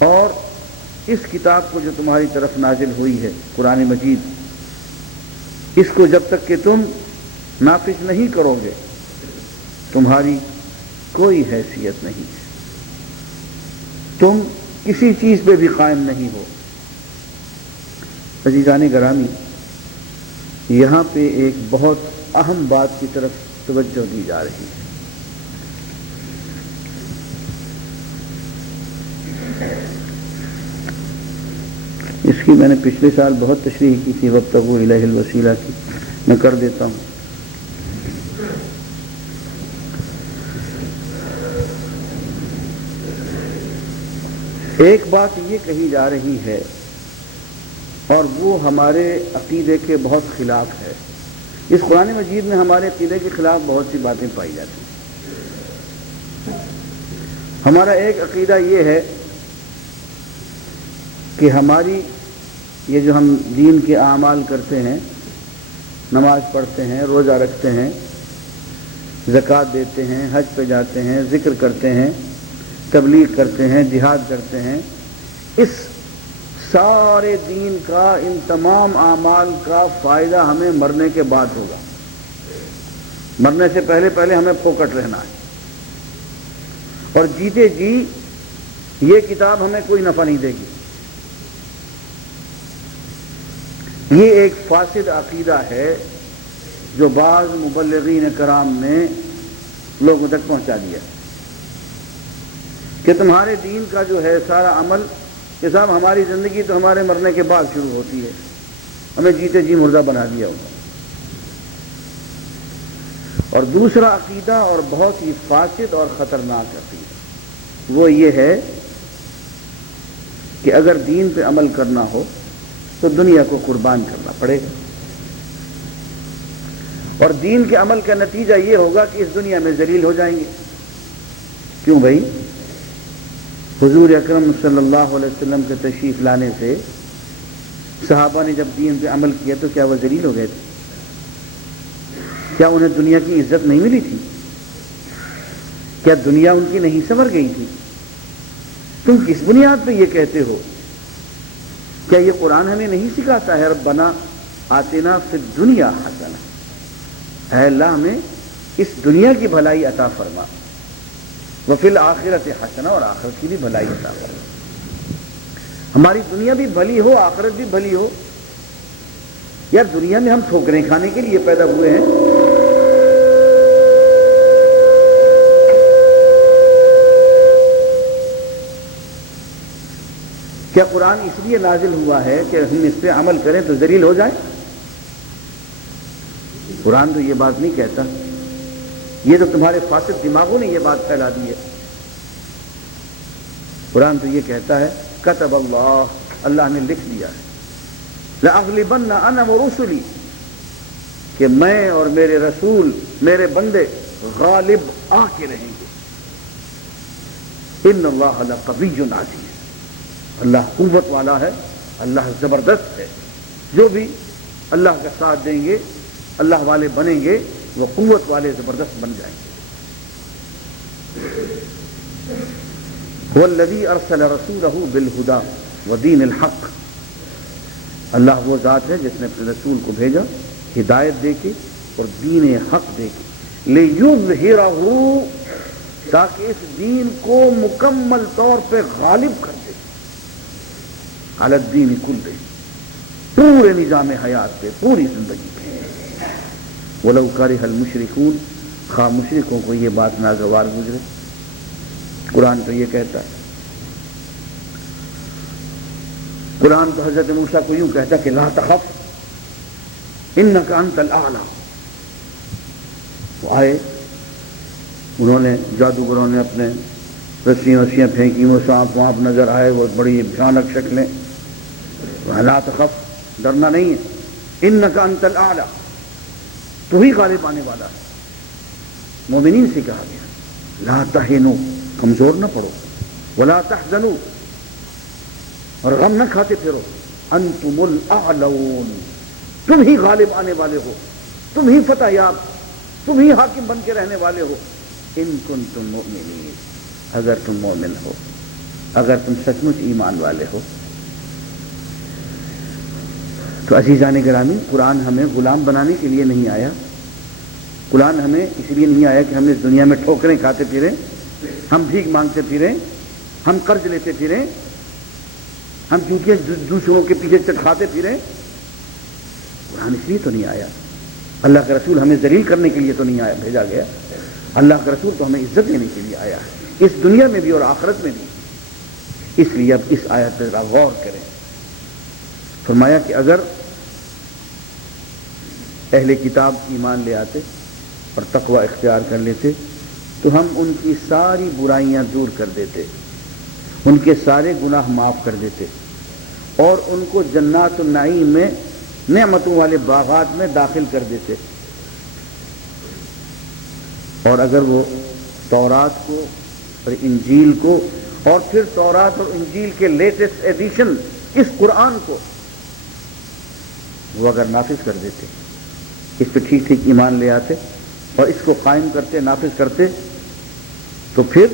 اور اس کتاب کو جو تمہاری طرف نازل ہوئی ہے قرآن مجید، اس کو جب تک کہ تم نافذ نہیں کرو گے تمہاری کوئی حیثیت نہیں ہے، تم کسی چیز پہ بھی قائم نہیں ہو۔ عزیزان گرامی، یہاں پہ ایک بہت اہم بات کی طرف توجہ دی جا رہی ہے۔ اس کی میں نے پچھلے سال بہت تشریح کی تھی، وابتغوا الیہ الوسیلہ کی، میں کر دیتا ہوں۔ ایک بات یہ کہی جا رہی ہے اور وہ ہمارے عقیدے کے بہت خلاف ہے۔ اس قرآن مجید میں ہمارے عقیدے کے خلاف بہت سی باتیں پائی جاتی ہیں۔ ہمارا ایک عقیدہ یہ ہے کہ ہماری یہ جو ہم دین کے اعمال کرتے ہیں، نماز پڑھتے ہیں، روزہ رکھتے ہیں، زکوٰۃ دیتے ہیں، حج پہ جاتے ہیں، ذکر کرتے ہیں، تبلیغ کرتے ہیں، جہاد کرتے ہیں، اس سارے دین کا، ان تمام اعمال کا فائدہ ہمیں مرنے کے بعد ہوگا۔ مرنے سے پہلے پہلے ہمیں پھوکٹ رہنا ہے، اور جیتے جی یہ کتاب ہمیں کوئی نفع نہیں دے گی۔ یہ ایک فاسد عقیدہ ہے جو بعض مبلغین کرام نے لوگوں تک پہنچا دیا کہ تمہارے دین کا جو ہے سارا عمل، کہ صاحب ہماری زندگی تو ہمارے مرنے کے بعد شروع ہوتی ہے، ہمیں جیتے جی مردہ بنا دیا ہوگا۔ اور دوسرا عقیدہ اور بہت ہی فاسد اور خطرناک عقیدہ وہ یہ ہے کہ اگر دین پہ عمل کرنا ہو تو دنیا کو قربان کرنا پڑے گا، اور دین کے عمل کا نتیجہ یہ ہوگا کہ اس دنیا میں ذلیل ہو جائیں گے۔ کیوں بھائی؟ حضور اکرم صلی اللہ علیہ وسلم کے تشریف لانے سے صحابہ نے جب دین پہ عمل کیا تو کیا وہ ذلیل ہو گئے تھے؟ کیا انہیں دنیا کی عزت نہیں ملی تھی؟ کیا دنیا ان کی نہیں سنور گئی تھی؟ تم کس بنیاد پہ یہ کہتے ہو؟ کیا یہ قرآن ہمیں نہیں سکھاتا ہے ربنا آتنا فی الدنیا حسنہ، اے اللہ ہمیں اس دنیا کی بھلائی عطا فرما، وفی الآخرۃ حسنہ، اور آخرت کی بھی بھلائی عطا فرما۔ ہماری دنیا بھی بھلی ہو، آخرت بھی بھلی ہو۔ یار دنیا میں ہم ٹھوکریں کھانے کے لیے پیدا ہوئے ہیں؟ کیا قرآن اس لیے نازل ہوا ہے کہ ہم اس پہ عمل کریں تو ذلیل ہو جائیں؟ قرآن تو یہ بات نہیں کہتا، یہ تو تمہارے فاسد دماغوں نے یہ بات پھیلا دی ہے۔ قرآن تو یہ کہتا ہے کتب اللہ، اللہ نے لکھ دیا ہے، لأغلبن انا ورسلی، کہ میں اور میرے رسول، میرے بندے غالب آ کے رہیں گے۔ ان اللہ لقوی عزیز، اللہ قوت والا ہے، اللہ زبردست ہے۔ جو بھی اللہ کا ساتھ دیں گے، اللہ والے بنیں گے، وہ قوت والے زبردست بن جائیں گے۔ هو الذی ارسل رسولہ بالہدی ودین الحق، اللہ وہ ذات ہے جس نے اپنے رسول کو بھیجا ہدایت دے کے اور دین حق دے کے، لیظہرہ، تاکہ اس دین کو مکمل طور پہ غالب کر دے، علی الدین کلہ، پورے نظام حیات پہ، پوری زندگی پہ۔ وَلَوْ كَرِهَ الْمُشْرِكُونَ، خواہ مشرکوں کو یہ بات ناگوار گزرے۔ قرآن تو یہ کہتا ہے، قرآن تو حضرت موسیٰ کو یوں کہتا کہ لا تخف انک انت الاعلی۔ وہ آئے، انہوں نے جادوگروں نے اپنے رسیاں پھینکی، وہ سانپ وانپ نظر آئے، وہ بڑی بھیانک شکلیں۔ لا تخف، ڈرنا نہیں ہے، انک انت الاعلی، تو ہی غالب آنے والا ہے۔ مومنین سے کہا گیا لا تہنوا، کمزور نہ پڑو، ولا تحزنوا، اور غم نہ کھاتے پھرو، انتم الاعلون، تم ہی غالب آنے والے ہو، تم ہی فتح یاب، تم ہی حاکم بن کے رہنے والے ہو، ان کنتم مؤمنین، اگر تم مومن ہو۔ اگر تم سچ مچ ایمان والے ہو۔ تو عزیزان گرامی، قرآن ہمیں غلام بنانے کے لیے نہیں آیا، قرآن ہمیں اس لیے نہیں آیا کہ ہم اس دنیا میں ٹھوکریں کھاتے پھریں، ہم بھیک مانگتے پھریں، ہم قرض لیتے پھریں، ہم چونکہ دوسروں کے پیچھے چٹکھاتے پھریں۔ قرآن اس لیے تو نہیں آیا، اللہ کا رسول ہمیں ذلیل کرنے کے لیے تو نہیں آیا بھیجا گیا، اللہ کا رسول تو ہمیں عزت دینے کے لیے آیا ہے، اس دنیا میں بھی اور آخرت میں بھی۔ اس لیے اب اس آیت پر ذرا غور کریں۔ فرمایا کہ اگر اہل کتاب ایمان لے آتے اور تقوی اختیار کر لیتے تو ہم ان کی ساری برائیاں دور کر دیتے، ان کے سارے گناہ معاف کر دیتے اور ان کو جنات النعیم میں نعمتوں والے باغات میں داخل کر دیتے۔ اور اگر وہ تورات کو اور انجیل کو اور پھر تورات اور انجیل کے لیٹسٹ ایڈیشن اس قرآن کو وہ اگر نافذ کر دیتے، اس پہ ٹھیک ٹھیک ایمان لے آتے اور اس کو قائم کرتے، نافذ کرتے، تو پھر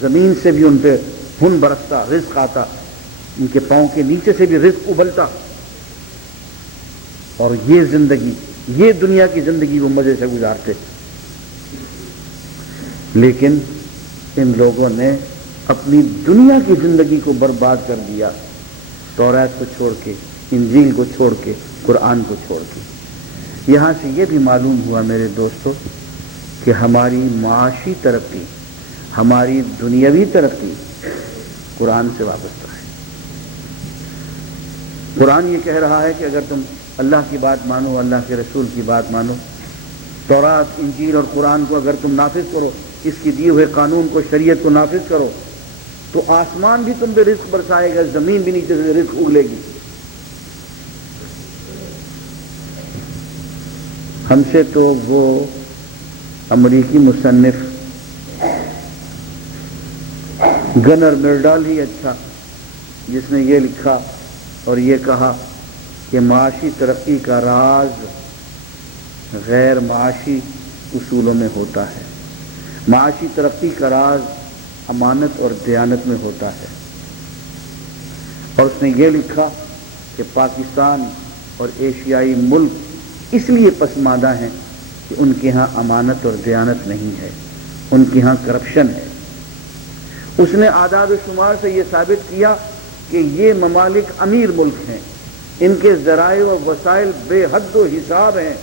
زمین سے بھی ان پہ خون برستا، رزق آتا، ان کے پاؤں کے نیچے سے بھی رزق ابلتا، اور یہ زندگی، یہ دنیا کی زندگی وہ مزے سے گزارتے۔ لیکن ان لوگوں نے اپنی دنیا کی زندگی کو برباد کر دیا، تورات کو چھوڑ کے، انجیل کو چھوڑ کے، قرآن کو چھوڑ کے۔ یہاں سے یہ بھی معلوم ہوا میرے دوستو کہ ہماری معاشی ترقی، ہماری دنیاوی ترقی قرآن سے وابستہ ہے۔ قرآن یہ کہہ رہا ہے کہ اگر تم اللہ کی بات مانو، اللہ کے رسول کی بات مانو، تورات، انجیل اور قرآن کو اگر تم نافذ کرو، اس کی دیے ہوئے قانون کو، شریعت کو نافذ کرو، تو آسمان بھی تم پہ رزق برسائے گا، زمین بھی نیچے سے رزق اگلے گی۔ ہم سے تو وہ امریکی مصنف گنر مرڈال ہی اچھا، جس نے یہ لکھا اور یہ کہا کہ معاشی ترقی کا راز غیر معاشی اصولوں میں ہوتا ہے، معاشی ترقی کا راز امانت اور دیانت میں ہوتا ہے۔ اور اس نے یہ لکھا کہ پاکستان اور ایشیائی ملک اس لیے پسماندہ ہیں کہ ان کے ہاں امانت اور دیانت نہیں ہے، ان کے ہاں کرپشن ہے۔ اس نے اعداد و شمار سے یہ ثابت کیا کہ یہ ممالک امیر ملک ہیں، ان کے ذرائع و وسائل بے حد و حساب ہیں،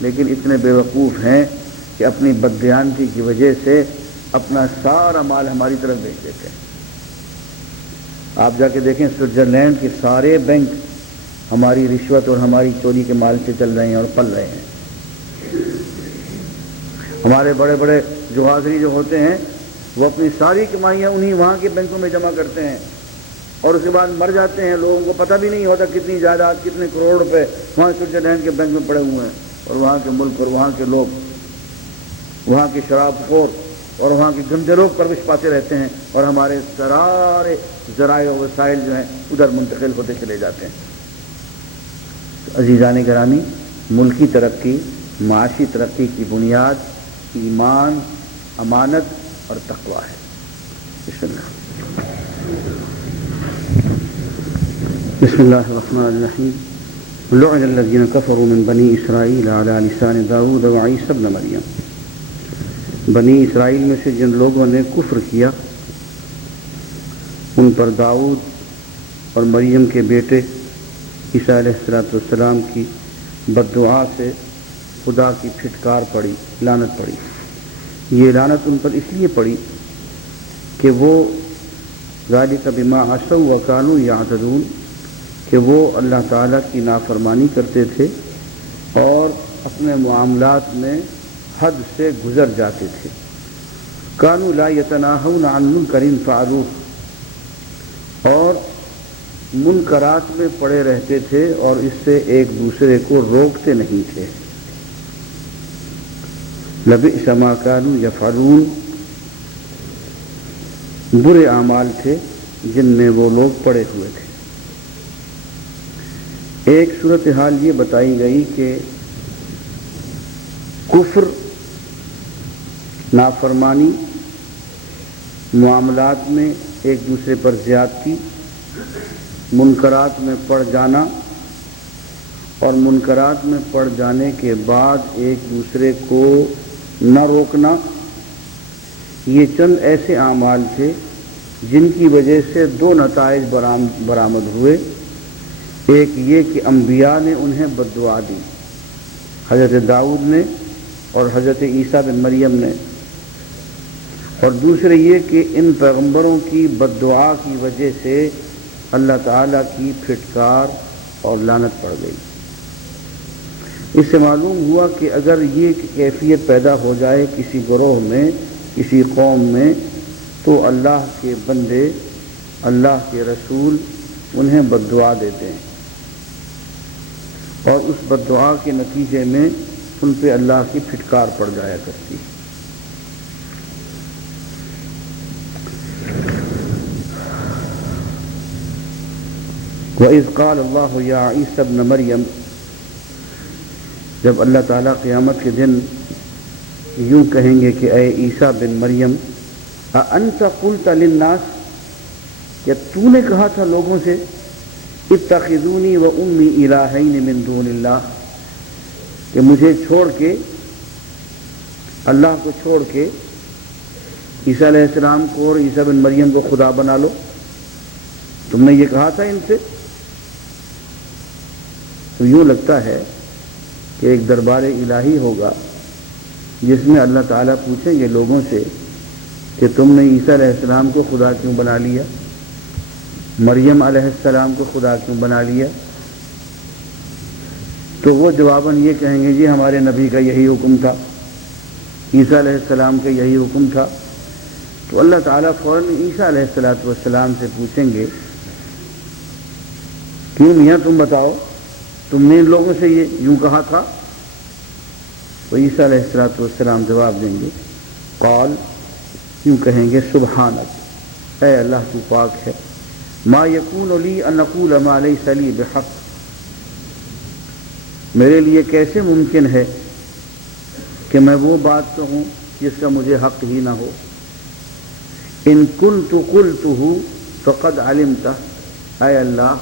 لیکن اتنے بے وقوف ہیں کہ اپنی بددیانتی کی وجہ سے اپنا سارا مال ہماری طرف بھیج دیتے ہیں۔ آپ جا کے دیکھیں سوئٹزرلینڈ کے سارے بینک ہماری رشوت اور ہماری چوری کے مال سے چل رہے ہیں اور پل رہے ہیں۔ ہمارے بڑے بڑے جو حاضری جو ہوتے ہیں وہ اپنی ساری کمائیاں انہی وہاں کے بینکوں میں جمع کرتے ہیں، اور اس کے بعد مر جاتے ہیں، لوگوں کو پتہ بھی نہیں ہوتا کتنی جائیداد، کتنے کروڑ روپے وہاں سوئٹزرلینڈ کے بینک میں پڑے ہوئے ہیں، اور وہاں کے ملک اور وہاں کے لوگ، وہاں کے شراب خور اور وہاں کے گندے لوگ پرورش پاتے رہتے ہیں، اور ہمارے سارے ذرائع و وسائل جو ہیں ادھر منتقل ہوتے چلے جاتے ہیں۔ عزیزان گرامی، ملکی ترقی، معاشی ترقی کی بنیاد ایمان، امانت اور تقوی ہے۔ بسم اللہ الرحمن الرحیم۔ لعن الذین کفروا من بنی اسرائیل علی لسان داؤد وعیسی ابن مریم۔ بنی اسرائیل میں سے جن لوگوں نے کفر کیا ان پر داؤد اور مریم کے بیٹے عیسیٰ علیہ السلام کی بد دعا سے خدا کی پھٹکار پڑی، لعنت پڑی۔ یہ لعنت ان پر اس لیے پڑی کہ وہ ذالک بما عصوا وکانوا یعتدون، کہ وہ اللہ تعالیٰ کی نافرمانی کرتے تھے اور اپنے معاملات میں حد سے گزر جاتے تھے۔ کانوا لا یتناہون عن منکر فعلوہ، اور منکرات میں پڑے رہتے تھے اور اس سے ایک دوسرے کو روکتے نہیں تھے۔ لبئس ما کانوا یفعلون، برے اعمال تھے جن میں وہ لوگ پڑے ہوئے تھے۔ ایک صورتحال یہ بتائی گئی کہ کفر، نافرمانی معاملات میں ایک دوسرے پر زیادتی، منکرات میں پڑ جانا اور منکرات میں پڑ جانے کے بعد ایک دوسرے کو نہ روکنا، یہ چند ایسے اعمال تھے جن کی وجہ سے دو نتائج برآمد ہوئے۔ ایک یہ کہ انبیاء نے انہیں بد دعا دی، حضرت داؤد نے اور حضرت عیسیٰ بن مریم نے، اور دوسرے یہ کہ ان پیغمبروں کی بد دعا کی وجہ سے اللہ تعالیٰ کی پھٹکار اور لعنت پڑ گئی۔ اس سے معلوم ہوا کہ اگر یہ کیفیت پیدا ہو جائے کسی گروہ میں، کسی قوم میں، تو اللہ کے بندے، اللہ کے رسول انہیں بد دعا دیتے ہیں، اور اس بد دعا کے نتیجے میں ان پہ اللہ کی پھٹکار پڑ جایا کرتی ہے۔ وَإِذْ قَالَ اللَّهُ يَا عِيسَى ابْنَ مَرْيَمَ، جب اللہ تعالیٰ قیامت کے دن یوں کہیں گے کہ اے عیسیٰ بن مریم، اَأَنْتَ قُلْتَ لِلنَّاسِ، کیا تو نے کہا تھا لوگوں سے اتخذونی و امی الہین من دون اللہ، کہ مجھے چھوڑ کے، اللہ کو چھوڑ کے عیسیٰ علیہ السلام کو اور عیسیٰ بن مریم کو خدا بنا لو؟ تم نے یہ کہا تھا ان سے؟ تو یوں لگتا ہے کہ ایک دربار الہی ہوگا جس میں اللہ تعالیٰ پوچھیں گے لوگوں سے کہ تم نے عیسیٰ علیہ السلام کو خدا کیوں بنا لیا، مریم علیہ السلام کو خدا کیوں بنا لیا؟ تو وہ جواباً یہ کہیں گے جی ہمارے نبی کا یہی حکم تھا، عیسیٰ علیہ السلام کا یہی حکم تھا۔ تو اللہ تعالیٰ فوراً عیسیٰ علیہ السلام سے پوچھیں گے کیوں میاں تم بتاؤ، تم نے ان لوگوں سے یہ یوں کہا تھا؟ تو عیسیٰ علیہ السلام جواب دیں گے، قال، یوں کہیں گے، سبحانک، اے اللہ تو پاک ہے، ما یکون لی ان اقول ما لیس لی بحق، میرے لیے کیسے ممکن ہے کہ میں وہ بات کہوں جس کا مجھے حق ہی نہ ہو۔ ان کنت قلتہ فقد علمتہ، اے اللہ